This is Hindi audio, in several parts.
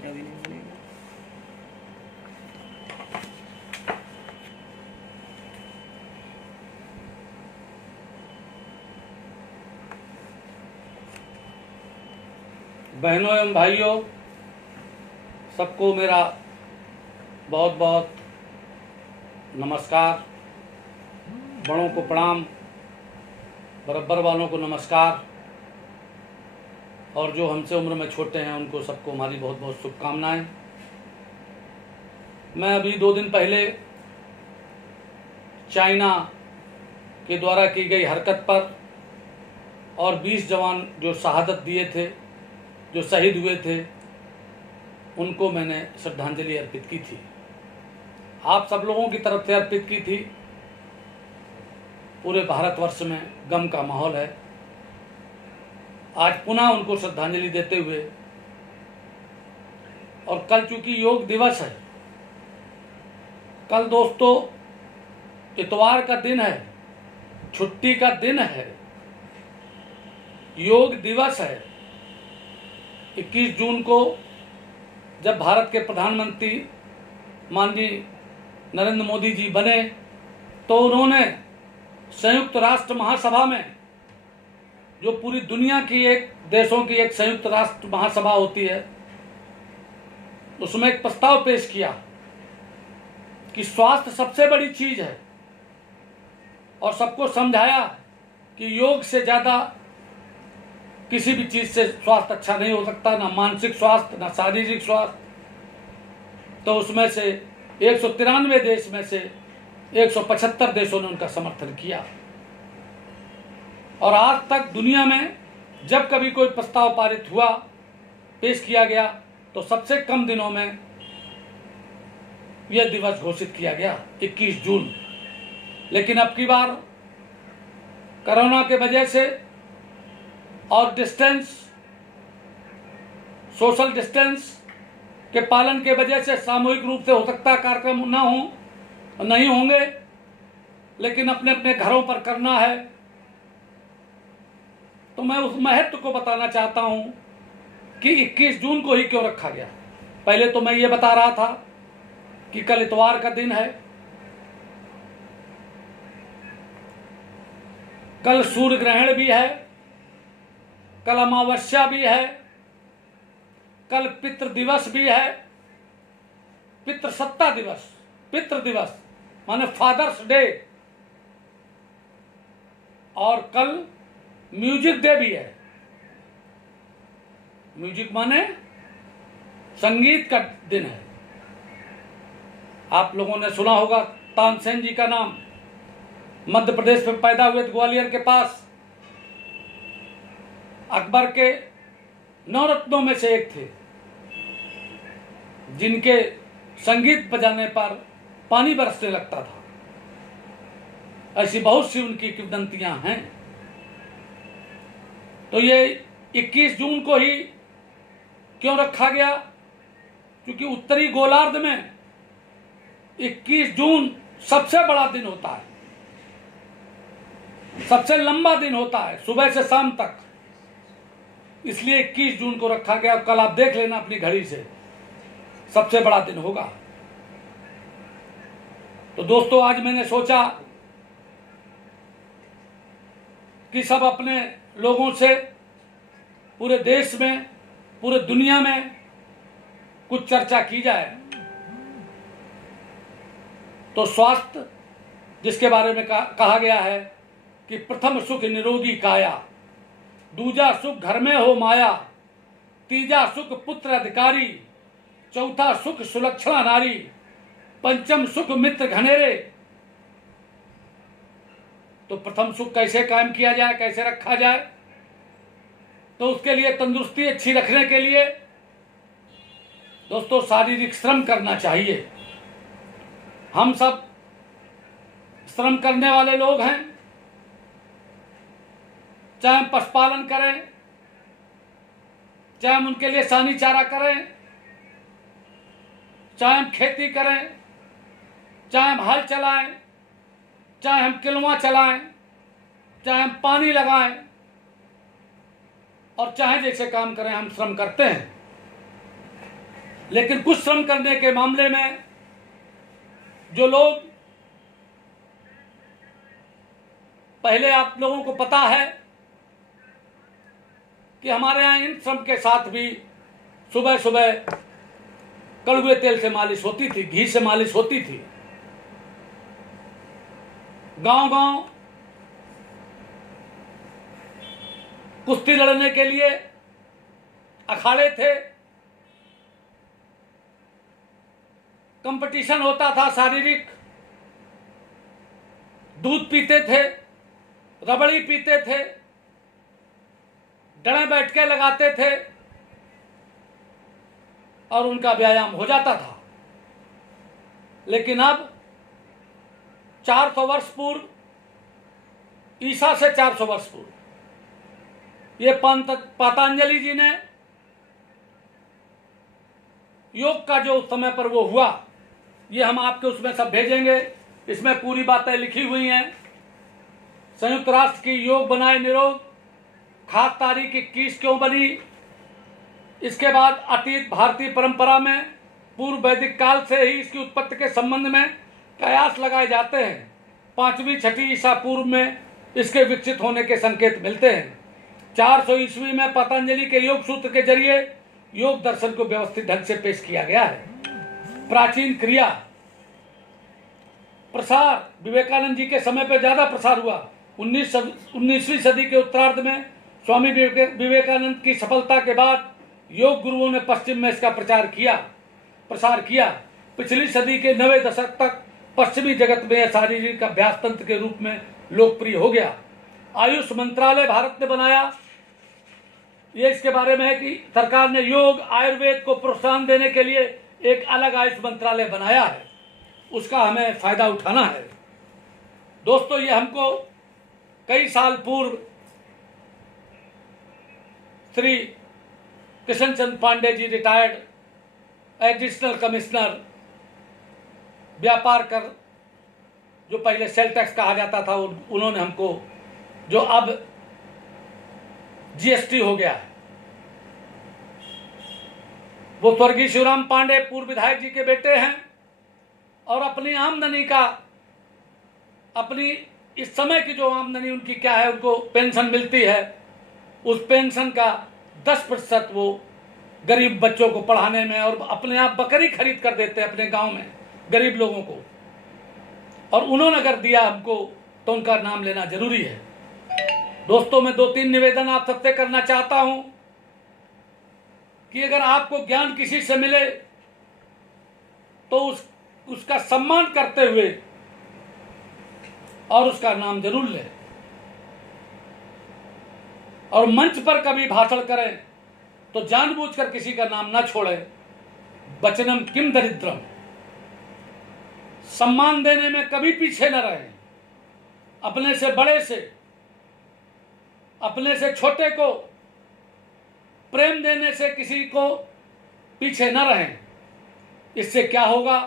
अभी नहीं बनेगा। बहनों एवं भाइयों, सबको मेरा बहुत बहुत नमस्कार। बड़ों को प्रणाम, बराबर वालों को नमस्कार, और जो हमसे उम्र में छोटे हैं उनको सबको हमारी बहुत बहुत शुभकामनाएं। मैं अभी 2 दिन पहले चाइना के द्वारा की गई हरकत पर और 20 जवान जो शहादत दिए थे, जो शहीद हुए थे, उनको मैंने श्रद्धांजलि अर्पित की थी। आप सब लोगों की तरफ से अर्पित की थी। पूरे भारतवर्ष में गम का माहौल है। आज पुनः उनको श्रद्धांजलि देते हुए, और कल चूंकि योग दिवस है, कल दोस्तों इतवार का दिन है, छुट्टी का दिन है, योग दिवस है। 21 जून को जब भारत के प्रधानमंत्री माननीय नरेंद्र मोदी जी बने, तो उन्होंने संयुक्त राष्ट्र महासभा में, जो पूरी दुनिया की देशों की एक संयुक्त राष्ट्र महासभा होती है, उसमें एक प्रस्ताव पेश किया कि स्वास्थ्य सबसे बड़ी चीज है, और सबको समझाया कि योग से ज्यादा किसी भी चीज से स्वास्थ्य अच्छा नहीं हो सकता, ना मानसिक स्वास्थ्य ना शारीरिक स्वास्थ्य। तो उसमें से 193 देश में से 175 देशों ने उनका समर्थन किया। और आज तक दुनिया में जब कभी कोई प्रस्ताव पारित हुआ, पेश किया गया, तो सबसे कम दिनों में यह दिवस घोषित किया गया, 21 जून। लेकिन अब की बार कोरोना के वजह से और सोशल डिस्टेंस के पालन के वजह से सामूहिक रूप से हो सकता कार्यक्रम ना हो, नहीं होंगे, लेकिन अपने अपने घरों पर करना है। तो मैं उस महत्व को बताना चाहता हूं कि 21 जून को ही क्यों रखा गया। पहले तो मैं ये बता रहा था कि कल इतवार का दिन है, कल सूर्य ग्रहण भी है, कल अमावस्या भी है, कल पितृ दिवस भी है, पितृसत्ता दिवस, पितृ दिवस माने फादर्स डे, और कल म्यूजिक डे भी है। म्यूजिक माने संगीत का दिन है। आप लोगों ने सुना होगा तानसेन जी का नाम, मध्य प्रदेश में पैदा हुए थे, ग्वालियर के पास। अकबर के 9 रत्नों में से एक थे, जिनके संगीत बजाने पर पानी बरसने लगता था। ऐसी बहुत सी उनकी किंवदंतियां हैं। तो ये 21 जून को ही क्यों रखा गया? क्योंकि उत्तरी गोलार्ध में 21 जून सबसे बड़ा दिन होता है, सबसे लंबा दिन होता है, सुबह से शाम तक। इसलिए 21 जून को रखा गया। कल आप देख लेना अपनी घड़ी से, सबसे बड़ा दिन होगा। तो दोस्तों, आज मैंने सोचा कि सब अपने लोगों से पूरे देश में, पूरे दुनिया में कुछ चर्चा की जाए। तो स्वास्थ्य, जिसके बारे में कहा गया है कि प्रथम सुख निरोगी काया, दूजा सुख घर में हो माया, तीजा सुख पुत्र अधिकारी, चौथा सुख सुलक्षणा नारी, पंचम सुख मित्र घनेरे। तो प्रथम सुख कैसे कायम किया जाए, कैसे रखा जाए? तो उसके लिए तंदुरुस्ती अच्छी रखने के लिए दोस्तों शारीरिक श्रम करना चाहिए। हम सब श्रम करने वाले लोग हैं, चाहे हम पशुपालन करें, चाहे हम उनके लिए सानी चारा करें, चाहे हम खेती करें, चाहे हम हल चलाएं, चाहे हम किलवा चलाएं, चाहे हम पानी लगाएं, और चाहे जैसे काम करें, हम श्रम करते हैं। लेकिन कुछ श्रम करने के मामले में जो लोग, पहले आप लोगों को पता है कि हमारे यहाँ इन श्रम के साथ भी सुबह सुबह कड़वे तेल से मालिश होती थी, घी से मालिश होती थी। गांव गांव कुश्ती लड़ने के लिए अखाड़े थे, कंपटीशन होता था शारीरिक, दूध पीते थे, रबड़ी पीते थे, डड़े बैठ के लगाते थे और उनका व्यायाम हो जाता था। लेकिन अब 400 वर्ष पूर्व, ईसा से 400 वर्ष पूर्व, ये पतंजलि जी ने योग का जो उस समय पर वो हुआ, ये हम आपके उसमें सब भेजेंगे। इसमें पूरी बातें लिखी हुई हैं। संयुक्त राष्ट्र की योग बनाए निरोग खास तारीख 21 क्यों बनी। इसके बाद अतीत भारतीय परंपरा में पूर्व वैदिक काल से ही इसकी उत्पत्ति के संबंध में कयास लगाए जाते हैं। 5वीं 6वीं ईसा पूर्व में इसके विकसित होने के संकेत मिलते हैं। 400 ईस्वी में पतंजलि के योग सूत्र के जरिए योग दर्शन को व्यवस्थित ढंग से पेश किया गया है। प्राचीन क्रिया प्रसार विवेकानंद जी के समय पर ज्यादा प्रसार हुआ। 19वीं सदी के उत्तरार्ध में स्वामी विवेकानंद की सफलता के बाद योग गुरुओं ने पश्चिम में इसका प्रसार किया। पिछली सदी के 90 दशक तक पश्चिमी जगत में यह शारीरिक अभ्यास तंत्र के रूप में लोकप्रिय हो गया। आयुष मंत्रालय भारत ने बनाया। ये इसके बारे में है कि सरकार ने योग आयुर्वेद को प्रोत्साहन देने के लिए एक अलग आयुष मंत्रालय बनाया है, उसका हमें फायदा उठाना है। दोस्तों, ये हमको कई साल पूर्व श्री कृष्ण चंद Pandey ji, retired additional commissioner व्यापार कर, जो पहले सेल टैक्स कहा जाता था, उन्होंने हमको, जो अब जीएसटी हो गया है, वो स्वर्गीय शिवराम पांडे पूर्व विधायक जी के बेटे हैं और अपनी आमदनी का, अपनी इस समय की जो आमदनी उनकी क्या है, उनको पेंशन मिलती है, उस पेंशन का 10% वो गरीब बच्चों को पढ़ाने में, और अपने आप बकरी खरीद कर देते हैं अपने गांव में गरीब लोगों को। और उन्होंने अगर दिया हमको तो उनका नाम लेना जरूरी है। दोस्तों, मैं 2-3 निवेदन आप सबसे करना चाहता हूं कि अगर आपको ज्ञान किसी से मिले तो उसका सम्मान करते हुए और उसका नाम जरूर लें। और मंच पर कभी भाषण करें तो जानबूझकर किसी का नाम ना छोड़े। वचनम किम दरिद्रम, सम्मान देने में कभी पीछे न रहें। अपने से बड़े से, अपने से छोटे को प्रेम देने से किसी को पीछे न रहें। इससे क्या होगा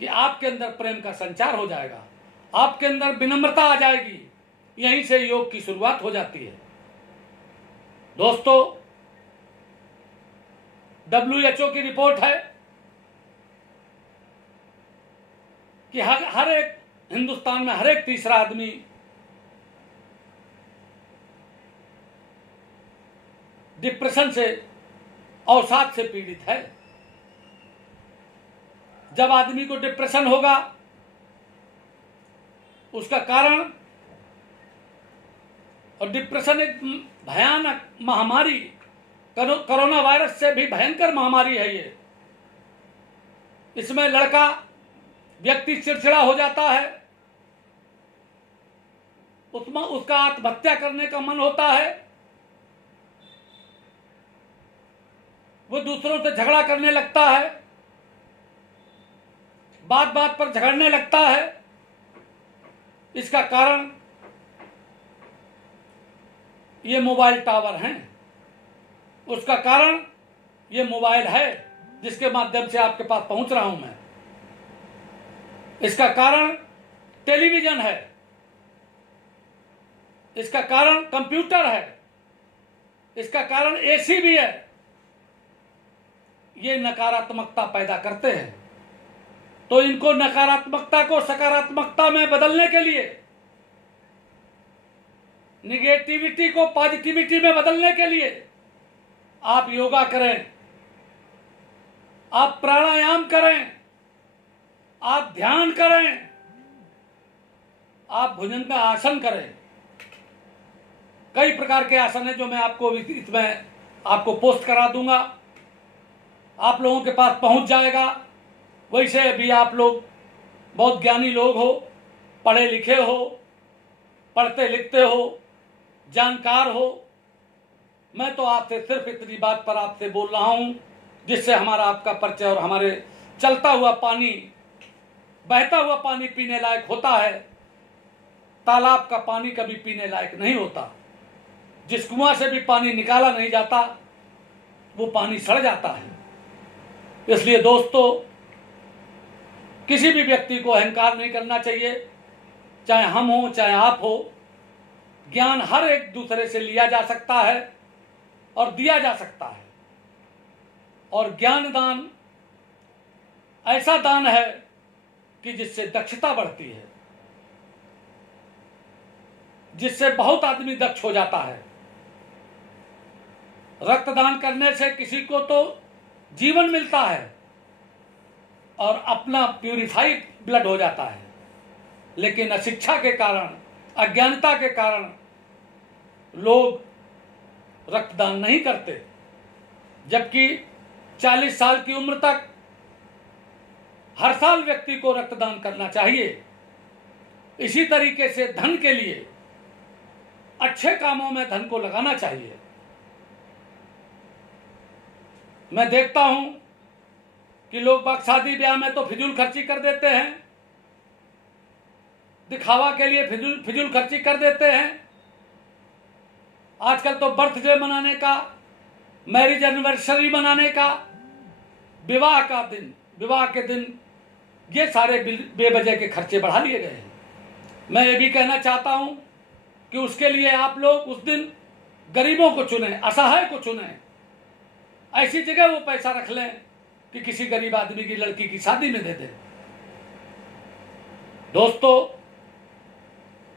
कि आपके अंदर प्रेम का संचार हो जाएगा, आपके अंदर विनम्रता आ जाएगी। यहीं से योग की शुरुआत हो जाती है। दोस्तों, WHO की रिपोर्ट है कि हर एक हिंदुस्तान में हर एक तीसरा आदमी डिप्रेशन से, अवसाद से पीड़ित है। जब आदमी को डिप्रेशन होगा, उसका कारण, और डिप्रेशन एक भयानक महामारी, कोरोना वायरस से भी भयंकर महामारी है ये। इसमें व्यक्ति चिड़चिड़ा हो जाता है, उसका आत्महत्या करने का मन होता है, वो दूसरों से झगड़ा करने लगता है, बात बात पर झगड़ने लगता है। इसका कारण ये मोबाइल टावर हैं, उसका कारण ये मोबाइल है जिसके माध्यम से आपके पास पहुंच रहा हूं मैं। इसका कारण टेलीविजन है, इसका कारण कंप्यूटर है, इसका कारण एसी भी है। ये नकारात्मकता पैदा करते हैं। तो इनको नकारात्मकता को सकारात्मकता में बदलने के लिए, निगेटिविटी को पॉजिटिविटी में बदलने के लिए आप योगा करें, आप प्राणायाम करें, आप ध्यान करें, आप भुजंग आसन करें। कई प्रकार के आसन हैं जो मैं आपको इसमें आपको पोस्ट करा दूंगा, आप लोगों के पास पहुंच जाएगा। वैसे भी आप लोग बहुत ज्ञानी लोग हो, पढ़े लिखे हो, पढ़ते लिखते हो, जानकार हो। मैं तो आपसे सिर्फ इतनी बात पर आपसे बोल रहा हूं जिससे हमारा आपका परिचय और हमारे चलता हुआ पानी, बहता हुआ पानी पीने लायक होता है। तालाब का पानी कभी पीने लायक नहीं होता। जिस कुआं से भी पानी निकाला नहीं जाता वो पानी सड़ जाता है। इसलिए दोस्तों, किसी भी व्यक्ति को अहंकार नहीं करना चाहिए, चाहे हम हो चाहे आप हो। ज्ञान हर एक दूसरे से लिया जा सकता है और दिया जा सकता है। और ज्ञान दान ऐसा दान है कि जिससे दक्षता बढ़ती है, जिससे बहुत आदमी दक्ष हो जाता है। रक्तदान करने से किसी को तो जीवन मिलता है और अपना प्यूरिफाइड ब्लड हो जाता है, लेकिन अशिक्षा के कारण, अज्ञानता के कारण लोग रक्तदान नहीं करते। जबकि 40 साल की उम्र तक हर साल व्यक्ति को रक्तदान करना चाहिए। इसी तरीके से धन के लिए, अच्छे कामों में धन को लगाना चाहिए। मैं देखता हूं कि लोग बाग शादी ब्याह में तो फिजूल खर्ची कर देते हैं, दिखावा के लिए फिजूल खर्ची कर देते हैं। आजकल तो बर्थडे मनाने का, मैरिज एनिवर्सरी मनाने का, विवाह का दिन, विवाह के दिन ये सारे बेवजह के खर्चे बढ़ा लिए गए हैं। मैं ये भी कहना चाहता हूं कि उसके लिए आप लोग उस दिन गरीबों को चुने, असहाय को चुने। ऐसी जगह वो पैसा रख लें कि किसी गरीब आदमी की लड़की की शादी में दे दें। दोस्तों,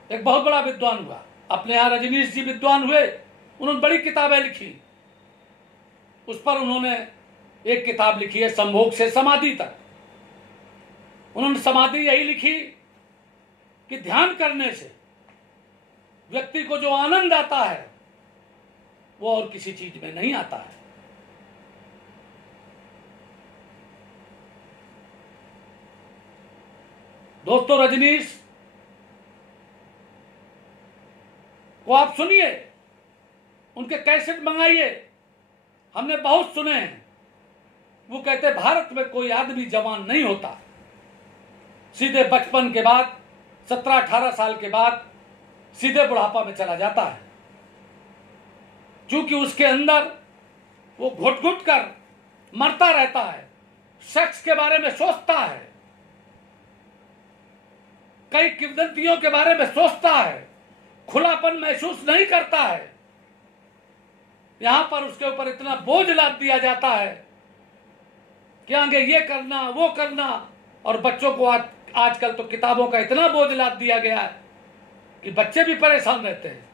एक बहुत बड़ा विद्वान हुआ, अपने यहाँ रजनीश जी विद्वान हुए, उन्होंने बड़ी किताबें लिखी। उस पर उन्होंने एक किताब लिखी है संभोग से समाधि तक। उन्होंने समाधि यही लिखी कि ध्यान करने से व्यक्ति को जो आनंद आता है वो और किसी चीज में नहीं आता है। दोस्तों, रजनीश को आप सुनिए, उनके कैसेट मंगाइए, हमने बहुत सुने हैं। वो कहते भारत में कोई आदमी जवान नहीं होता, सीधे बचपन के बाद 17-18 साल के बाद सीधे बुढ़ापा में चला जाता है। क्योंकि उसके अंदर वो घुट घुट कर मरता रहता है, सेक्स के बारे में सोचता है, कई किंवदंतियों के बारे में सोचता है, खुलापन महसूस नहीं करता है। यहां पर उसके ऊपर इतना बोझ लाद दिया जाता है कि आगे ये करना वो करना। और बच्चों को आजकल तो किताबों का इतना बोझ लाद दिया गया है कि बच्चे भी परेशान रहते हैं।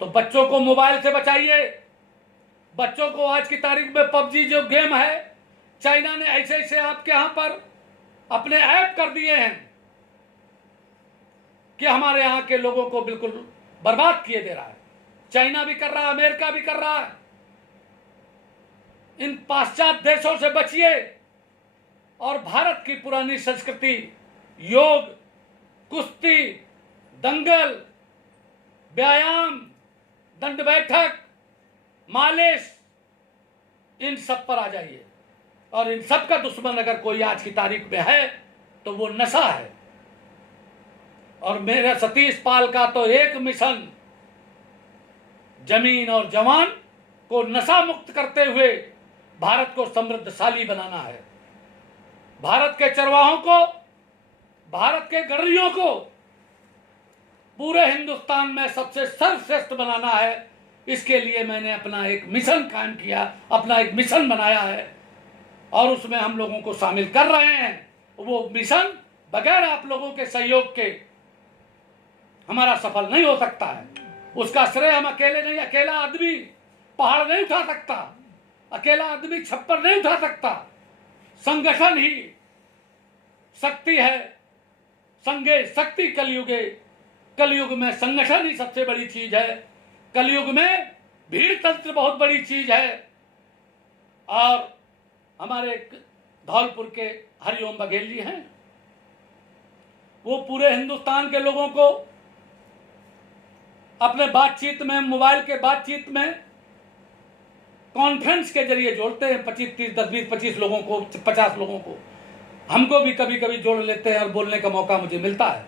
तो बच्चों को मोबाइल से बचाइए। बच्चों को आज की तारीख में पबजी जो गेम है, चाइना ने ऐसे ऐसे आपके यहां पर अपने ऐप कर दिए हैं कि हमारे यहां के लोगों को बिल्कुल बर्बाद किए दे रहा है। चाइना भी कर रहा है, अमेरिका भी कर रहा है। इन पाश्चात्य देशों से बचिए और भारत की पुरानी संस्कृति, योग, कुश्ती, दंगल, व्यायाम, दंड बैठक, मालिश, इन सब पर आ जाइए। और इन सब का दुश्मन अगर कोई आज की तारीख में है तो वो नशा है। और मेरे सतीश पाल का तो एक मिशन जमीन और जवान को नशा मुक्त करते हुए भारत को समृद्धशाली बनाना है। भारत के चरवाहों को, भारत के गडरियों को पूरे हिंदुस्तान में सबसे सर्वश्रेष्ठ बनाना है। इसके लिए मैंने अपना एक मिशन कायम किया, अपना एक मिशन बनाया है और उसमें हम लोगों को शामिल कर रहे हैं। वो मिशन बगैर आप लोगों के सहयोग के हमारा सफल नहीं हो सकता है। उसका श्रेय हम अकेले नहीं, अकेला आदमी पहाड़ नहीं उठा सकता, अकेला आदमी छप्पर नहीं उठा सकता। संगठन ही शक्ति है, संगे शक्ति कलयुगे। कलयुग में संगठन ही सबसे बड़ी चीज है। कलयुग में भीड़ तंत्र बहुत बड़ी चीज है। और हमारे धौलपुर के हरिओम बघेल जी हैं, वो पूरे हिंदुस्तान के लोगों को अपने बातचीत में, मोबाइल के बातचीत में कॉन्फ्रेंस के जरिए जोड़ते हैं। 25-30, 10-20, 25 लोगों को, 50 लोगों को। हमको भी कभी कभी जोड़ लेते हैं और बोलने का मौका मुझे मिलता है,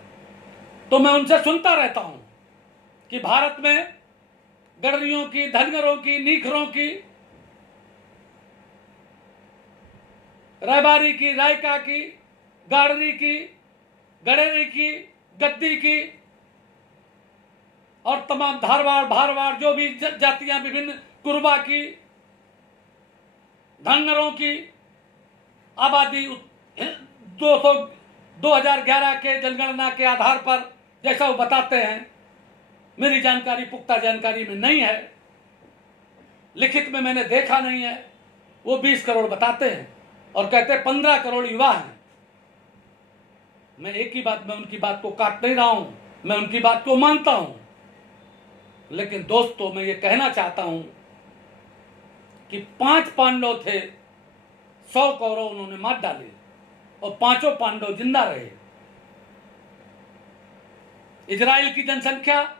तो मैं उनसे सुनता रहता हूं कि भारत में गडरियों की, धनगरों की, नीखरों की, रायबारी की, रायका की, गाड़री की, गडेरी की, गद्दी की और तमाम धारवाड़, भारवाड़, जो भी जातियां विभिन्न, कुरबा की, धनगरों की आबादी 2011 के जनगणना के आधार पर जैसा वो बताते हैं, मेरी जानकारी पुख्ता जानकारी में नहीं है, लिखित में मैंने देखा नहीं है। वो 20 करोड़ बताते हैं और कहते हैं 15 करोड़ युवा हैं। मैं एक ही बात में उनकी बात को काट नहीं रहा हूं, मैं उनकी बात को मानता हूं। लेकिन दोस्तों, मैं ये कहना चाहता हूं कि 5 पांडव थे, 100 कौरव उन्होंने मार डाले और 5 पांडव जिंदा रहे। इजराइल की जनसंख्या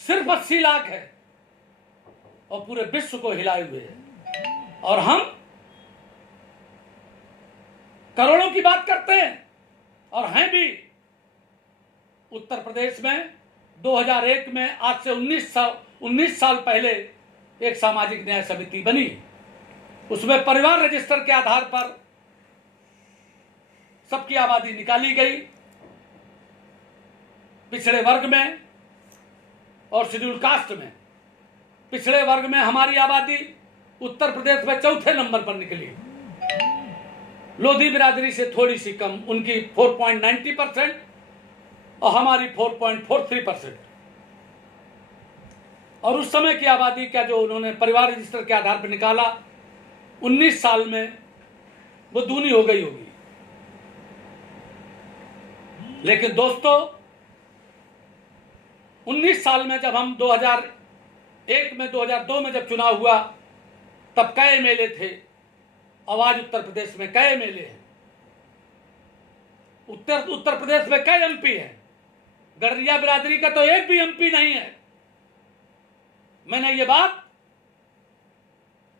सिर्फ 80 लाख है और पूरे विश्व को हिलाए हुए है, और हम करोड़ों की बात करते हैं और हैं भी। उत्तर प्रदेश में 2001 में, आज से 19 साल पहले एक सामाजिक न्याय समिति बनी। उसमें परिवार रजिस्टर के आधार पर सबकी आबादी निकाली गई। पिछड़े वर्ग में और शेड्यूल कास्ट में, पिछड़े वर्ग में हमारी आबादी उत्तर प्रदेश में 4थे नंबर पर निकली। लोधी बिरादरी से थोड़ी सी कम, उनकी 4.90% और हमारी 4.43%। और उस समय की आबादी का जो उन्होंने परिवार रजिस्टर के आधार पर निकाला, 19 साल में वो दूनी हो गई होगी। लेकिन दोस्तों, 19 साल में जब हम 2001 में, 2002 में जब चुनाव हुआ, तब कई एमएलए थे। आवाज उत्तर प्रदेश में कई एमएलए हैं। उत्तर प्रदेश में कई एमपी हैं। गडरिया बिरादरी का तो एक भी एमपी नहीं है। मैंने ये बात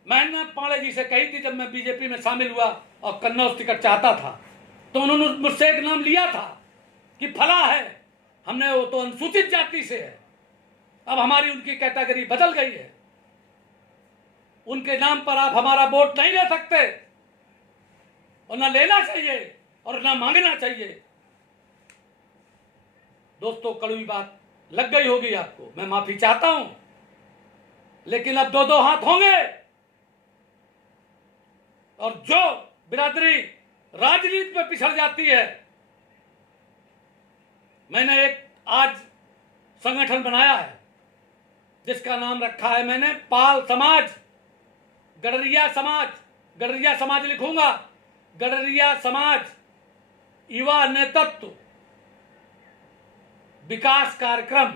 महेंद्रनाथ पांडे जी से कही थी जब मैं बीजेपी में शामिल हुआ और कन्नौज टिकट चाहता था, तो उन्होंने मुझसे एक नाम लिया था कि फला है। हमने, वो तो अनुसूचित जाति से है। अब हमारी उनकी कैटेगरी बदल गई है। उनके नाम पर आप हमारा वोट नहीं ले सकते और ना लेना चाहिए और ना मांगना चाहिए। दोस्तों, कड़वी बात लग गई होगी आपको, मैं माफी चाहता हूं। लेकिन अब 2-2 हाथ होंगे और जो बिरादरी राजनीति में पिछड़ जाती है। मैंने एक आज संगठन बनाया है जिसका नाम रखा है मैंने पाल समाज, गडरिया समाज। गडरिया समाज लिखूंगा, गडरिया समाज युवा नेतृत्व विकास कार्यक्रम।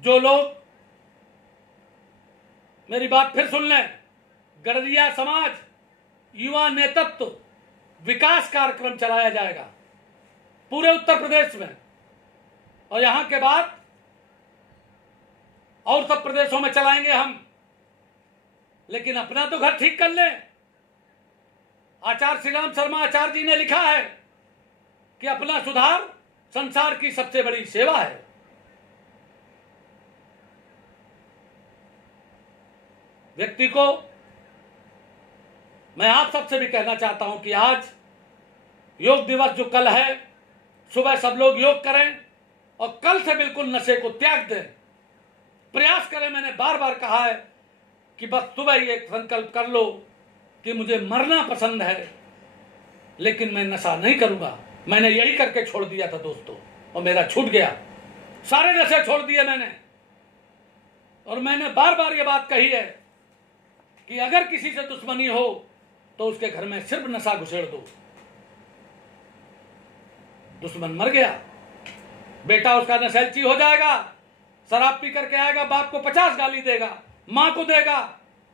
जो लोग, मेरी बात फिर सुन लें, गडरिया समाज युवा नेतृत्व विकास कार्यक्रम चलाया जाएगा पूरे उत्तर प्रदेश में, और यहां के बाद और सब प्रदेशों में चलाएंगे हम। लेकिन अपना तो घर ठीक कर लें। आचार्य श्री राम शर्मा आचार्य जी ने लिखा है कि अपना सुधार संसार की सबसे बड़ी सेवा है। व्यक्ति को मैं आप सबसे भी कहना चाहता हूं कि आज योग दिवस जो कल है, सुबह सब लोग योग करें और कल से बिल्कुल नशे को त्याग दें। प्रयास करें। मैंने बार बार कहा है कि बस सुबह ही एक संकल्प कर लो कि मुझे मरना पसंद है, लेकिन मैं नशा नहीं करूंगा। मैंने यही करके छोड़ दिया था दोस्तों, और मेरा छूट गया। सारे नशे छोड़ दिए मैंने। और मैंने बार बार ये बात कही है कि अगर किसी से दुश्मनी हो तो उसके घर में सिर्फ नशा घुसेड़ दो। दुश्मन मर गया, बेटा उसका नशेलची हो जाएगा, शराब पी करके आएगा, बाप को 50 गाली देगा, मां को देगा,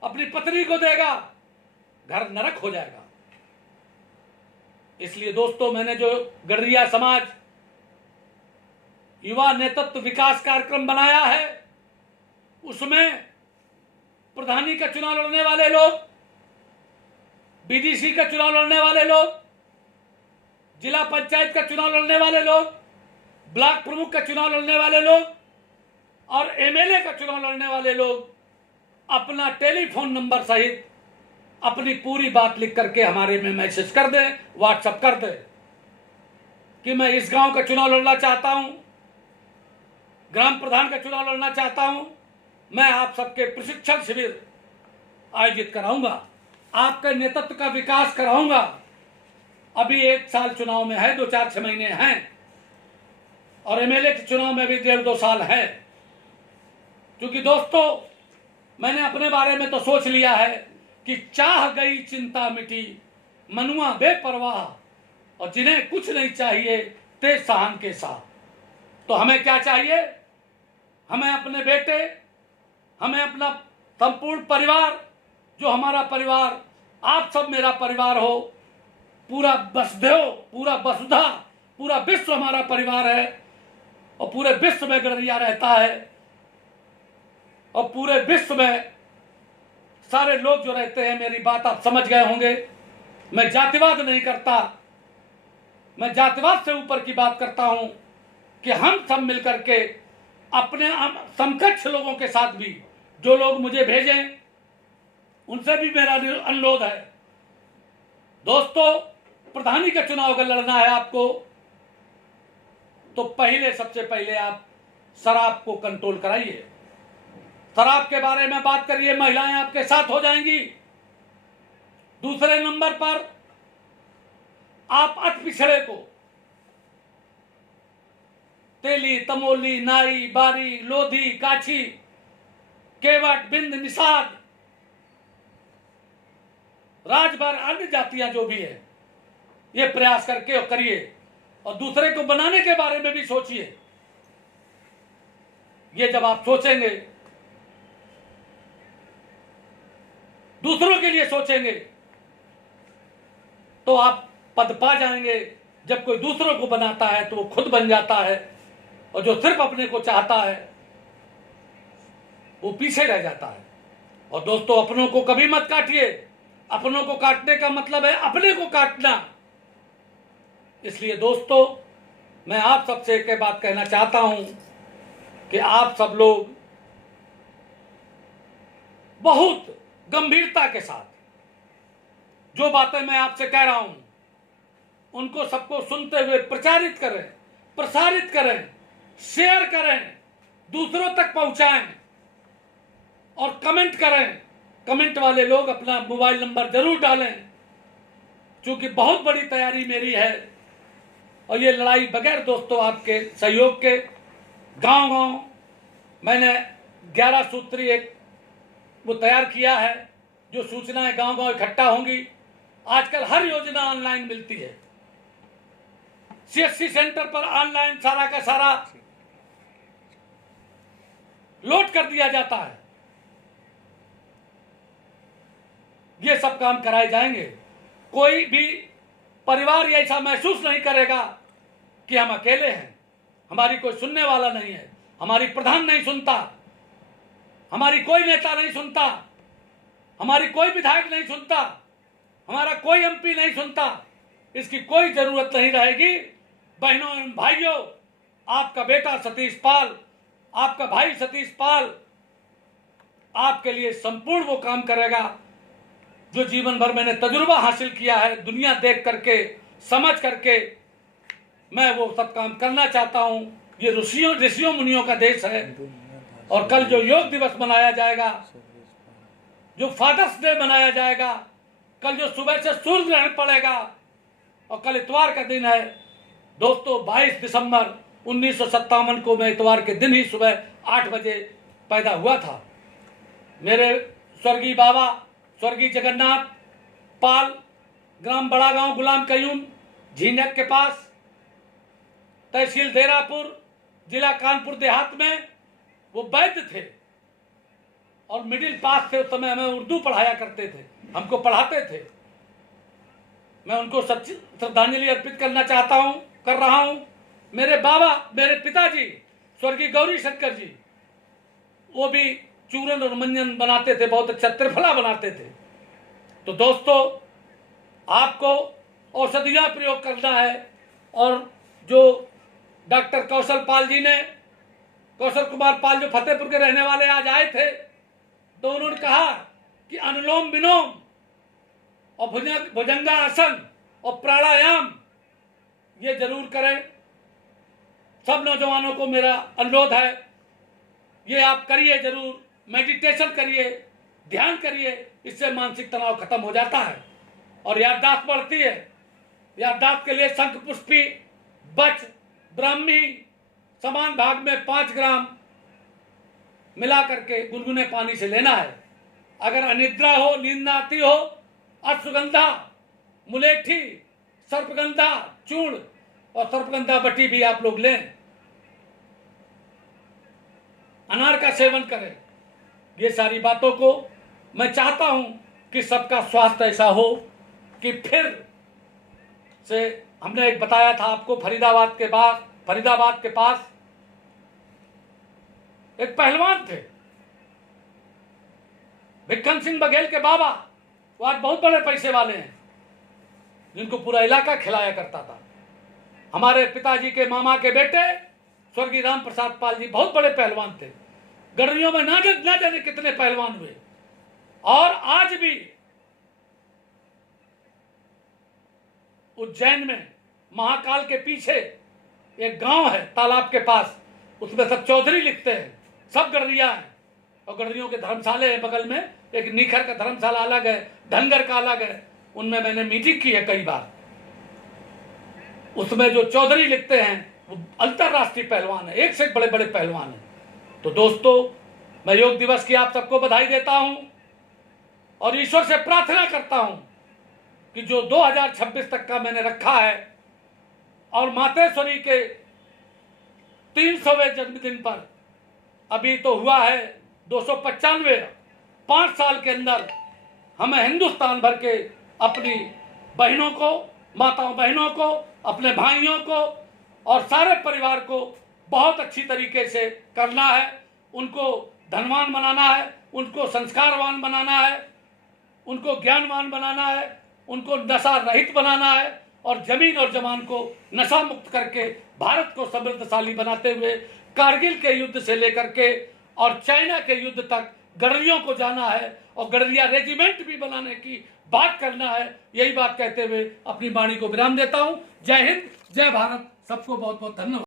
अपनी पत्नी को देगा, घर नरक हो जाएगा। इसलिए दोस्तों, मैंने जो गडरिया समाज युवा नेतृत्व विकास कार्यक्रम बनाया है, उसमें प्रधानी का चुनाव लड़ने वाले लोग, बीडीसी का चुनाव लड़ने वाले लोग, जिला पंचायत का चुनाव लड़ने वाले लोग, ब्लॉक प्रमुख का चुनाव लड़ने वाले लोग और एमएलए का चुनाव लड़ने वाले लोग अपना टेलीफोन नंबर सहित अपनी पूरी बात लिख करके हमारे में मैसेज कर दें, व्हाट्सएप कर दें कि मैं इस गांव का चुनाव लड़ना चाहता हूं, ग्राम प्रधान का चुनाव लड़ना चाहता हूं, मैं आप सबके प्रशिक्षण शिविर आयोजित कराऊंगा, आपके नेतृत्व का विकास कराऊंगा। अभी 1 साल चुनाव में है, 2-4-6 महीने हैं, और एमएलए के चुनाव में भी 1.5-2 साल है। क्योंकि दोस्तों, मैंने अपने बारे में तो सोच लिया है कि चाह गई चिंता मिटी, मनुआ बेपरवाह, और जिन्हें कुछ नहीं चाहिए ते सहन के साथ। तो हमें क्या चाहिए? हमें अपने बेटे, हमें अपना संपूर्ण परिवार, जो हमारा परिवार, आप सब मेरा परिवार हो, पूरा वसुधैव, पूरा वसुधा, पूरा विश्व हमारा परिवार है, और पूरे विश्व में गडरिया रहता है, और पूरे विश्व में सारे लोग जो रहते हैं। मेरी बात आप समझ गए होंगे। मैं जातिवाद नहीं करता, मैं जातिवाद से ऊपर की बात करता हूं कि हम सब मिलकर के अपने समकक्ष लोगों के साथ भी, जो लोग मुझे भेजें उनसे भी मेरा अनुरोध है। दोस्तों, प्रधानी का चुनाव अगर लड़ना है आपको, तो सबसे पहले आप शराब को कंट्रोल कराइए। शराब के बारे में बात करिए, महिलाएं आपके साथ हो जाएंगी। दूसरे नंबर पर आप अति पिछड़े को, तेली, तमोली, नाई, बारी, लोधी, काछी, केवट, बिंद, निषाद, राजभर, अन्य जातियां जो भी है, ये प्रयास करके और करिए। और दूसरे को बनाने के बारे में भी सोचिए। ये जब आप सोचेंगे, दूसरों के लिए सोचेंगे, तो आप पद पा जाएंगे। जब कोई दूसरों को बनाता है तो वो खुद बन जाता है, और जो सिर्फ अपने को चाहता है वो पीछे रह जाता है। और दोस्तों, अपनों को कभी मत काटिए। अपनों को काटने का मतलब है अपने को काटना। इसलिए दोस्तों, मैं आप सबसे एक बात कहना चाहता हूं कि आप सब लोग बहुत गंभीरता के साथ जो बातें मैं आपसे कह रहा हूं, उनको सबको सुनते हुए प्रचारित करें, प्रसारित करें, शेयर करें, दूसरों तक पहुंचाएं और कमेंट करें। कमेंट वाले लोग अपना मोबाइल नंबर जरूर डालें, क्योंकि बहुत बड़ी तैयारी मेरी है, और ये लड़ाई बगैर दोस्तों आपके सहयोग के, गांव-गांव मैंने 11 सूत्री एक वो तैयार किया है, जो सूचनाएं गांव-गांव इकट्ठा होंगी। आजकल हर योजना ऑनलाइन मिलती है, सीएससी सेंटर पर ऑनलाइन सारा का सारा लोड कर दिया जाता है। ये सब काम कराए जाएंगे। कोई भी परिवार ऐसा महसूस नहीं करेगा कि हम अकेले हैं, हमारी कोई सुनने वाला नहीं है, हमारी प्रधान नहीं सुनता, हमारी कोई नेता नहीं सुनता, हमारी कोई विधायक नहीं सुनता, हमारा कोई एमपी नहीं सुनता। इसकी कोई जरूरत नहीं रहेगी। बहनों एवं भाइयों, आपका बेटा सतीश पाल, आपका भाई सतीश पाल आपके लिए संपूर्ण वो काम करेगा जो जीवन भर मैंने तजुर्बा हासिल किया है, दुनिया देख करके, समझ करके मैं वो सब काम करना चाहता हूं। ये ऋषियों मुनियों का देश है, और कल जो योग दिवस मनाया जाएगा, जो फादर्स डे मनाया जाएगा, कल जो सुबह से सूर्य ग्रहण पड़ेगा, और कल इतवार का दिन है दोस्तों। 22 दिसंबर 1957 को मैं इतवार के दिन ही सुबह 8 बजे पैदा हुआ था। मेरे स्वर्गीय बाबा स्वर्गीय जगन्नाथ पाल, ग्राम बड़ा गांव गुलाम कयूम, झींझक के पास, तहसील देरापुर, जिला कानपुर देहात में वो वैद्य थे और मिडिल पास थे। उस समय हमें उर्दू पढ़ाया करते थे, हमको पढ़ाते थे। मैं उनको सच्ची श्रद्धांजलि अर्पित करना चाहता हूं, कर रहा हूं। मेरे बाबा, मेरे पिताजी स्वर्गीय गौरी शंकर जी, वो भी चूरन और मंजन बनाते थे, बहुत अच्छा त्रिफला बनाते थे। तो दोस्तों, आपको औषधियां प्रयोग करना है। और जो डॉक्टर कौशल पाल जी ने, कौशल कुमार पाल जो फतेहपुर के रहने वाले आज आए थे, तो उन्होंने कहा कि अनुलोम विलोम और भुजंगासन और प्राणायाम ये जरूर करें। सब नौजवानों को मेरा अनुरोध है, ये आप करिए जरूर। मेडिटेशन करिए, ध्यान करिए, इससे मानसिक तनाव खत्म हो जाता है और याददाश्त बढ़ती है। याददाश्त के लिए शंख पुष्पी, बच, ब्राह्मी समान भाग में 5 ग्राम मिला करके गुनगुने पानी से लेना है। अगर अनिद्रा हो, नींद ना आती हो, अश्वगंधा, मुलेठी, सर्पगंधा चूर्ण और सर्पगंधा बटी भी आप लोग लें। अनार का सेवन करें। ये सारी बातों को मैं चाहता हूं कि सबका स्वास्थ्य ऐसा हो कि फिर से, हमने एक बताया था आपको, फरीदाबाद के पास एक पहलवान थे, भिक्खन सिंह बघेल के बाबा। वो आज बहुत बड़े पैसे वाले हैं, जिनको पूरा इलाका खिलाया करता था। हमारे पिताजी के मामा के बेटे स्वर्गीय राम प्रसाद पाल जी बहुत बड़े पहलवान थे। गडरियों में ना जाने कितने पहलवान हुए। और आज भी उज्जैन में महाकाल के पीछे एक गांव है तालाब के पास, उसमें सब चौधरी लिखते हैं, सब गडरिया हैं। और गडरियों के धर्मशाले हैं बगल में, एक निखर का धर्मशाला अलग है, धनगर का अलग है। उनमें मैंने मीटिंग की है कई बार। उसमें जो चौधरी लिखते हैं वो अंतरराष्ट्रीय पहलवान है, एक से एक बड़े बड़े पहलवान हैं। तो दोस्तों, मैं योग दिवस की आप सबको बधाई देता हूं और ईश्वर से प्रार्थना करता हूं कि जो 2026 तक का मैंने रखा है, और मातेश्वरी के 300वें जन्मदिन पर अभी तो हुआ है 295, 5 साल के अंदर हमें हिंदुस्तान भर के अपनी बहनों को, माताओं बहनों को, अपने भाइयों को और सारे परिवार को बहुत अच्छी तरीके से करना है। उनको धनवान बनाना है, उनको संस्कारवान बनाना है, उनको ज्ञानवान बनाना है, उनको नशा रहित बनाना है और जमीन और जमान को नशा मुक्त करके भारत को समृद्धशाली बनाते हुए कारगिल के युद्ध से लेकर के और चाइना के युद्ध तक गडरियों को जाना है और गडरिया रेजिमेंट भी बनाने की बात करना है। यही बात कहते हुए अपनी वाणी को विराम देता हूं। जय हिंद, जय भारत। सबको बहुत बहुत धन्यवाद।